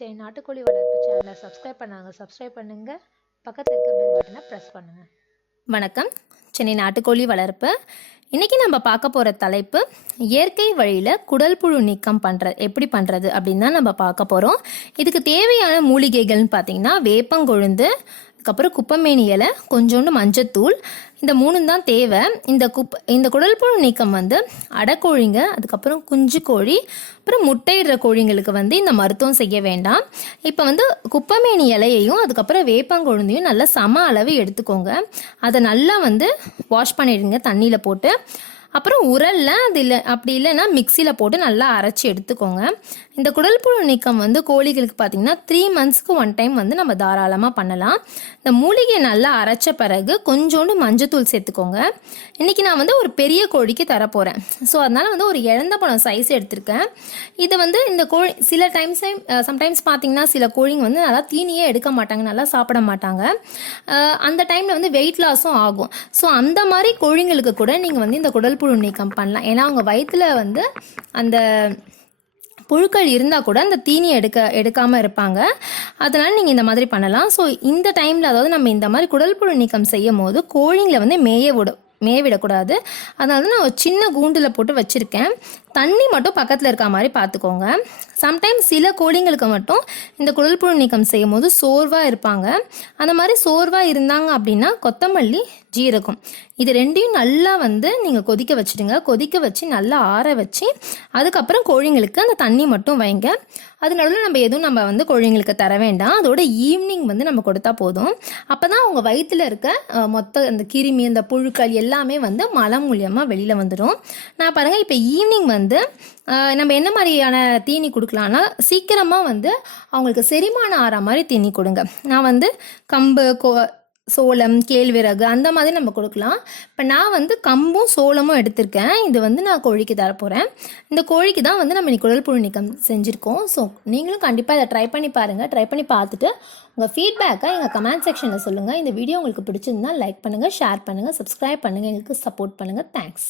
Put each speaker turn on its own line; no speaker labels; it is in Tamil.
சரி நாட்டுக்கோழி வளர்ப்பு சேனலை சப்ஸ்கிரைப் பண்ணாங்க சப்ஸ்கிரைப் பண்ணுங்க. பக்கத்தில் இருக்க பெல் பட்டனை ப்ரெஸ் பண்ணுங்க.
வணக்கம். சென்னை நாட்டுக்கோழி வளர்ப்பு. இன்றைக்கி நம்ம பார்க்க போகிற தலைப்பு இயற்கை வழியில் குடல் புழு நீக்கம் பண்ணுற எப்படி பண்ணுறது அப்படின்னு தான் நம்ம பார்க்க போகிறோம் இதுக்கு தேவையான மூலிகைகள்னு பார்த்தீங்கன்னா வேப்பங்கொழுந்து அதுக்கப்புறம் குப்பமேனி இலை கொஞ்சோண்டு மஞ்சத்தூள் இந்த மூணு தான் தேவை. இந்த குப் இந்த குடல் புழு நீக்கம் வந்து அடைக்கோழிங்க அதுக்கப்புறம் குஞ்சு கோழி அப்புறம் முட்டையிடுற கோழிங்களுக்கு வந்து இந்த மருத்துவம் செய்ய வேண்டாம். இப்போ வந்து குப்பமேனி இலையையும் அதுக்கப்புறம் வேப்பங்கொழுந்தையும் நல்லா சம அளவு எடுத்துக்கோங்க. அதை நல்லா வந்து வாஷ் பண்ணிடுங்க தண்ணியில் போட்டு. அப்புறம் உரல்ல அது இல்லை அப்படி இல்லைன்னா மிக்சியில் போட்டு நல்லா அரைச்சி எடுத்துக்கோங்க. இந்த குடல் புழு நீக்கம் வந்து கோழிகளுக்கு பார்த்தீங்கன்னா த்ரீ மந்த்ஸ்க்கு ஒன் டைம் வந்து நம்ம தாராளமாக பண்ணலாம். இந்த மூலிகையை நல்லா அரைச்ச பிறகு கொஞ்சோண்டு மஞ்சத்தூள் சேர்த்துக்கோங்க. இன்றைக்கி நான் வந்து ஒரு பெரிய கோழிக்கு தரப்போகிறேன் ஸோ அதனால் வந்து ஒரு இழந்த பழம் சைஸ் எடுத்திருக்கேன். இது வந்து இந்த கோழி சில டைம்ஸ் சம்டைம்ஸ் பார்த்தீங்கன்னா சில கோழிங்க வந்து நல்லா தீனியே எடுக்க மாட்டாங்க நல்லா சாப்பிட மாட்டாங்க. அந்த டைமில் வந்து வெயிட் லாஸும் ஆகும். ஸோ அந்த மாதிரி கோழிங்களுக்கு கூட நீங்கள் வந்து இந்த குடல் கருப்புழு நீக்கம் பண்ணலாம். ஏன்னா அவங்க வயிற்றுல வந்து அந்த புழுக்கள் இருந்தால் கூட அந்த தீனி எடுக்க எடுக்காமல் இருப்பாங்க. அதனால் நீங்கள் இந்த மாதிரி பண்ணலாம். ஸோ இந்த டைமில் அதாவது நம்ம இந்த மாதிரி குடல் புழு நீக்கம் செய்யும் போது கோழிங்களை வந்து மேய விட மேய விடக்கூடாது. அதனால நான் ஒரு சின்ன கூண்டில் போட்டு வச்சுருக்கேன். தண்ணி மட்டும் பக்கத்தில் இருக்க மாதிரி பார்த்துக்கோங்க. சம்டைம்ஸ் சில கோழிங்களுக்கு மட்டும் இந்த குடல் புழு நீக்கம் செய்யும் போது சோர்வாக இருப்பாங்க. அந்த மாதிரி சோர்வாக இருந்தாங்க அப்படின்னா கொத்தமல்லி ஜீரகம் இது ரெண்டையும் நல்லா வந்து நீங்கள் கொதிக்க வச்சுடுங்க. கொதிக்க வச்சு நல்லா ஆற வச்சு அதுக்கப்புறம் கோழிங்களுக்கு அந்த தண்ணி மட்டும் வைங்க. அது நடுவில் நம்ம எதுவும் நம்ம வந்து கோழிங்களுக்கு தர வேண்டாம். அதோட ஈவினிங் வந்து நம்ம கொடுத்தா போதும். அப்போ தான் அவங்க வயிற்றில் இருக்க மொத்த அந்த கிருமி அந்த புழுக்கள் எல்லாமே வந்து மலம் மூலியமாக வெளியில் வந்துடும் நான் பாருங்கள் இப்போ ஈவினிங் வந்து நம்ம என்ன மாதிரியான தீனி கொடுக்கலான்னா சீக்கிரமாக வந்து அவங்களுக்கு செரிமானம் ஆற மாதிரி தீனி கொடுங்க. நான் வந்து கம்பு கோ சோளம் கேழ்விறகு அந்த மாதிரி நம்ம கொடுக்கலாம். இப்போ நான் வந்து கம்பும் சோளமும் எடுத்திருக்கேன். இது வந்து நான் கோழிக்கு தரப்போகிறேன் இந்த கோழிக்கு தான் வந்து நம்ம இன்னைக்கு குடல் புழு நீக்கம் செஞ்சுருக்கோம். ஸோ நீங்களும் கண்டிப்பாக இதை ட்ரை பண்ணி பாருங்கள் ட்ரை பண்ணி பார்த்துட்டு உங்கள் ஃபீட்பேக்கை எங்கள் கமெண்ட் செக்ஷனில் சொல்லுங்கள் இந்த வீடியோ உங்களுக்கு பிடிச்சிருந்தா லைக் பண்ணுங்கள் ஷேர் பண்ணுங்கள் சப்ஸ்கிரைப் பண்ணுங்கள் எங்களுக்கு சப்போர்ட் பண்ணுங்கள் தேங்க்ஸ்